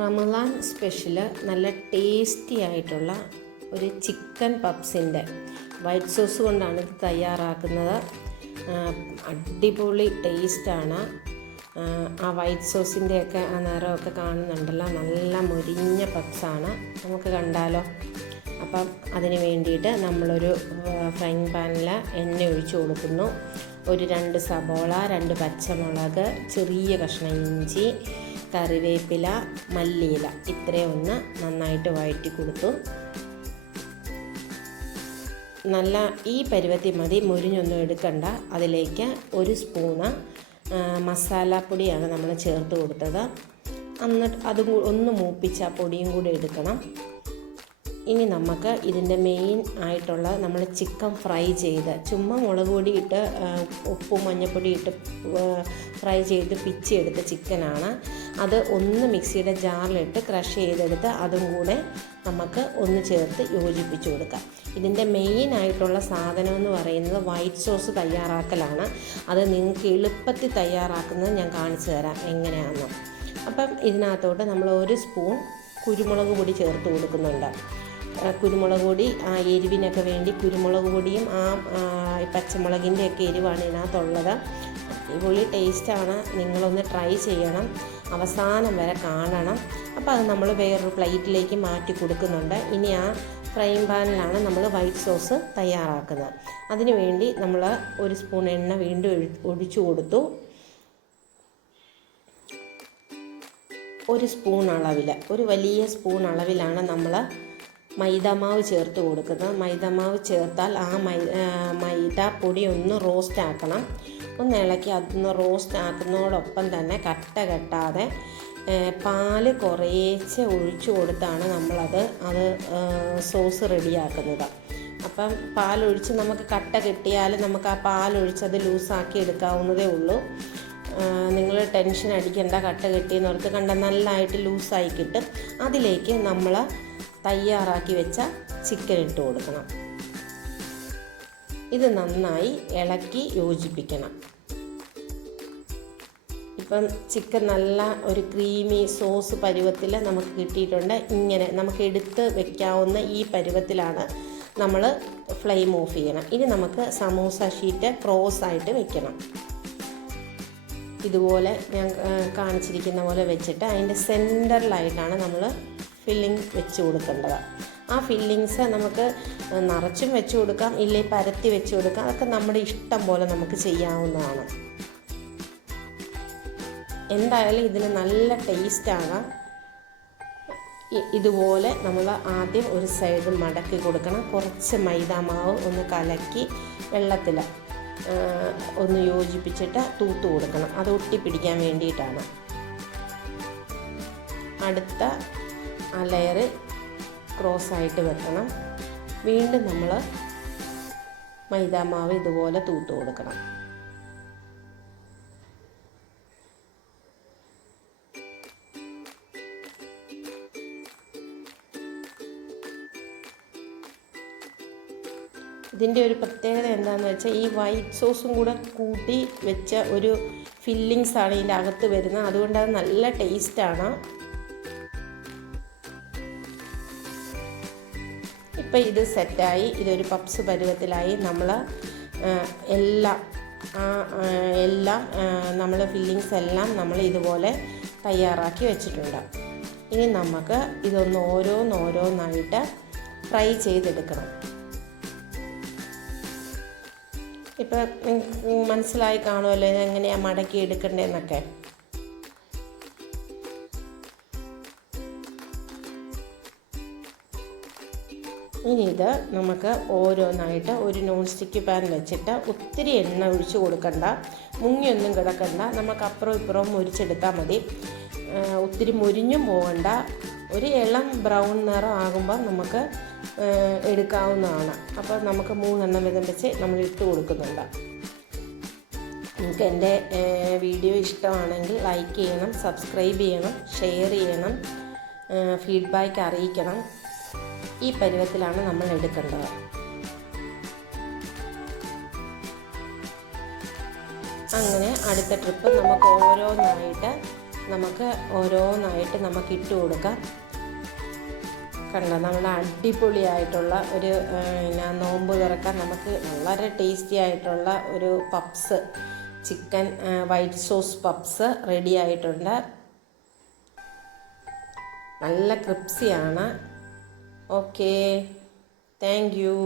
Ramadan special നല്ല tasty ആയിട്ടുള്ള ഒരു ചിക്കൻ പപ്സിൻ്റെ വൈറ്റ് സോസ് കൊണ്ടാണ് ഇത് തയ്യാറാക്കുന്നത്. അടിപൊളി ടേസ്റ്റാണ്. ആ വൈറ്റ് സോസിൻ്റെയൊക്കെ ആ നിറമൊക്കെ കാണുന്നുണ്ടല്ലോ, നല്ല മുരിഞ്ഞ പപ്സാണ്. നമുക്ക് കണ്ടാലോ? അപ്പം അതിന് വേണ്ടിയിട്ട് നമ്മളൊരു ഫ്രൈങ് പാനിൽ എണ്ണ ഒഴിച്ചു കൊടുക്കുന്നു. ഒരു 2 സബോള, 2 പച്ചമുളക്, ചെറിയ കഷ്ണം ഇഞ്ചി, കറിവേപ്പില, മല്ലിയില, ഇത്രയും ഒന്ന് നന്നായിട്ട് വഴറ്റി കൊടുത്തു. നല്ല ഈ പരുവത്തിൽ മതി, മുരിഞ്ഞൊന്നും എടുക്കണ്ട. അതിലേക്ക് 1 സ്പൂണ് മസാലപ്പൊടിയാണ് നമ്മൾ ചേർത്ത് കൊടുത്തത്. എന്നിട്ട് അതും ഒന്ന് മൂപ്പിച്ച് ആ പൊടിയും കൂടി എടുക്കണം. ഇനി നമുക്ക് ഇതിൻ്റെ മെയിൻ ആയിട്ടുള്ള നമ്മൾ ചിക്കൻ ഫ്രൈ ചെയ്ത് ചുമ്മാ മുളക് പൊടി ഇട്ട് ഉപ്പും മഞ്ഞൾപ്പൊടി ഇട്ട് ഫ്രൈ ചെയ്ത് പിച്ചെടുത്ത ചിക്കനാണ്. അത് ഒന്ന് മിക്സിയുടെ ജാറിലിട്ട് ക്രഷ് ചെയ്തെടുത്ത് അതും കൂടെ നമുക്ക് ഒന്ന് ചേർത്ത് യോജിപ്പിച്ച് കൊടുക്കാം. ഇതിൻ്റെ മെയിൻ ആയിട്ടുള്ള സാധനം എന്ന് പറയുന്നത് വൈറ്റ് സോസ് തയ്യാറാക്കലാണ്. അത് നിങ്ങൾക്ക് എളുപ്പത്തിൽ തയ്യാറാക്കുന്നത് ഞാൻ കാണിച്ചു തരാം എങ്ങനെയാണെന്ന്. അപ്പം ഇതിനകത്തോട്ട് നമ്മൾ 1 സ്പൂൺ കുരുമുളക് പൊടി ചേർത്ത് കൊടുക്കുന്നുണ്ട്. കുരുമുളക് പൊടി ആ എരിവിനൊക്കെ വേണ്ടി കുരുമുളക് പൊടിയും ആ പച്ചമുളകിൻ്റെയൊക്കെ എരിവാണ് ഇതിനകത്തുള്ളത്. അടിപൊളി ടേസ്റ്റാണ്. നിങ്ങളൊന്ന് ട്രൈ ചെയ്യണം, അവസാനം വരെ കാണണം. അപ്പോൾ അത് നമ്മൾ വേറൊരു പ്ലേറ്റിലേക്ക് മാറ്റി കൊടുക്കുന്നുണ്ട്. ഇനി ആ ഫ്രൈങ് പാനിലാണ് നമ്മൾ വൈറ്റ് സോസ് തയ്യാറാക്കുന്നത്. അതിനു വേണ്ടി നമ്മൾ 1 സ്പൂൺ എണ്ണ വീണ്ടും ഒഴിച്ചു കൊടുത്തു. 1 സ്പൂൺ അളവിൽ, ഒരു വലിയ സ്പൂൺ അളവിലാണ് നമ്മൾ മൈദാമാവ് ചേർത്ത് കൊടുക്കുന്നത്. മൈദാമാവ് ചേർത്താൽ ആ മൈദ പൊടി ഒന്ന് റോസ്റ്റ് ആക്കണം. ഒന്ന് ഇളക്കി അതൊന്ന് റോസ്റ്റ് ആക്കുന്നതോടൊപ്പം തന്നെ കട്ട കെട്ടാതെ പാല് കുറേശ്ശെ ഒഴിച്ചു കൊടുത്താണ് നമ്മളത് സോസ് റെഡിയാക്കുന്നത്. അപ്പം പാലൊഴിച്ച് നമുക്ക് കട്ട കെട്ടിയാൽ നമുക്ക് ആ പാലൊഴിച്ച് അത് ലൂസാക്കി എടുക്കാവുന്നതേ ഉള്ളൂ. നിങ്ങൾ ടെൻഷൻ അടിക്കേണ്ട, കട്ട കെട്ടിയെന്നോർത്ത് കണ്ട നല്ലതായിട്ട് ലൂസായി കിട്ടും. അതിലേക്ക് നമ്മൾ തയ്യാറാക്കി വെച്ച ചിക്കൻ ഇട്ട് കൊടുക്കണം. ഇത് നന്നായി ഇളക്കി യോജിപ്പിക്കണം. ഇപ്പം ചിക്കൻ നല്ല ഒരു ക്രീമി സോസ് പരുവത്തിൽ നമുക്ക് കിട്ടിയിട്ടുണ്ട്. ഇങ്ങനെ നമുക്ക് എടുത്ത് വെക്കാവുന്ന ഈ പരുവത്തിലാണ് നമ്മൾ ഫ്ലെയിം ഓഫ് ചെയ്യണം. ഇനി നമുക്ക് സമൂസ ഷീറ്റ് ക്രോസ് ആയിട്ട് വെക്കണം. ഇതുപോലെ ഞാൻ കാണിച്ചിരിക്കുന്ന പോലെ വെച്ചിട്ട് അതിൻ്റെ സെൻറ്ററിലായിട്ടാണ് നമ്മൾ ഫില്ലിങ് വെച്ച് കൊടുക്കേണ്ടത്. ആ ഫില്ലിങ്സ് നമുക്ക് നിറച്ചും വെച്ച് കൊടുക്കാം, ഇല്ലേ പരത്തി വെച്ച് കൊടുക്കാം. അതൊക്കെ നമ്മുടെ ഇഷ്ടം പോലെ നമുക്ക് ചെയ്യാവുന്നതാണ്. എന്തായാലും ഇതിന് നല്ല ടേസ്റ്റാണ്. ഇതുപോലെ നമ്മൾ ആദ്യം ഒരു സൈഡ് മടക്കി കൊടുക്കണം. കുറച്ച് മൈദാമാവ് ഒന്ന് കലക്കി വെള്ളത്തിൽ ഒന്ന് യോജിപ്പിച്ചിട്ട് തൂത്ത് കൊടുക്കണം. അത് ഒട്ടിപ്പിടിക്കാൻ വേണ്ടിയിട്ടാണ്. അടുത്ത ആ ലെയർ ക്രോസായിട്ട് വെക്കണം. വീണ്ടും നമ്മൾ മൈദാമാവ് ഇതുപോലെ തൂത്ത് കൊടുക്കണം. ഇതിൻ്റെ ഒരു പ്രത്യേകത എന്താണെന്ന് വെച്ചാൽ ഈ വൈറ്റ് സോസും കൂടെ കൂട്ടി വെച്ച ഒരു ഫില്ലിങ്സാണ് ഇതിൻ്റെ അകത്ത് വരുന്നത്. അതുകൊണ്ട് അത് നല്ല ടേസ്റ്റാണ്. ഇപ്പം ഇത് സെറ്റായി, ഇതൊരു പപ്സ് പരുവത്തിലായി. നമ്മൾ എല്ലാം നമ്മൾ ഫില്ലിങ്സ് എല്ലാം നമ്മൾ ഇതുപോലെ തയ്യാറാക്കി വെച്ചിട്ടുണ്ട്. ഇനി നമുക്ക് ഇതൊന്ന് ഓരോന്നായിട്ട് ഫ്രൈ ചെയ്തെടുക്കണം. ഇപ്പം മനസ്സിലായി കാണുമല്ലോ എങ്ങനെയാണ് മടക്കി എടുക്കേണ്ടതെന്നൊക്കെ. ഇനി ഇത് നമുക്ക് ഓരോന്നായിട്ട് ഒരു നോൺ സ്റ്റിക്ക് പാൻ വെച്ചിട്ട് ഒത്തിരി എണ്ണ ഒഴിച്ച് കൊടുക്കണ്ട, മുങ്ങിയൊന്നും കിടക്കണ്ട. നമുക്ക് അപ്പുറം ഇപ്പുറവും മുരിച്ചെടുത്താൽ മതി. ഒത്തിരി മുരിഞ്ഞും പോകണ്ട. ഒരു ഇളം ബ്രൗൺ നിറം ആകുമ്പോൾ നമുക്ക് എടുക്കാവുന്നതാണ്. അപ്പോൾ നമുക്ക് 3 എണ്ണം വീതം വെച്ച് നമ്മൾ ഇട്ട് കൊടുക്കുന്നുണ്ട്. നിങ്ങൾക്ക് എൻ്റെ വീഡിയോ ഇഷ്ടമാണെങ്കിൽ ലൈക്ക് ചെയ്യണം, സബ്സ്ക്രൈബ് ചെയ്യണം, ഷെയർ ചെയ്യണം, ഫീഡ്ബാക്ക് അറിയിക്കണം. ഈ പരുവത്തിലാണ് നമ്മൾ എടുക്കേണ്ടത്. അങ്ങനെ അടുത്ത ട്രിപ്പ് നമുക്ക് ഓരോന്നായിട്ട് നമുക്ക് ഓരോന്നായിട്ട് നമുക്ക് ഇട്ട് കൊടുക്കാം. കണ്ടോ, നമ്മുടെ അടിപൊളിയായിട്ടുള്ള ഒരു നോമ്പ് തുറക്കാൻ നമുക്ക് വളരെ ടേസ്റ്റി ആയിട്ടുള്ള ഒരു puffs, chicken white sauce puffs ready ആയിട്ടുണ്ട്. നല്ല ക്രിപ്സിയാണ്. Okay, thank you.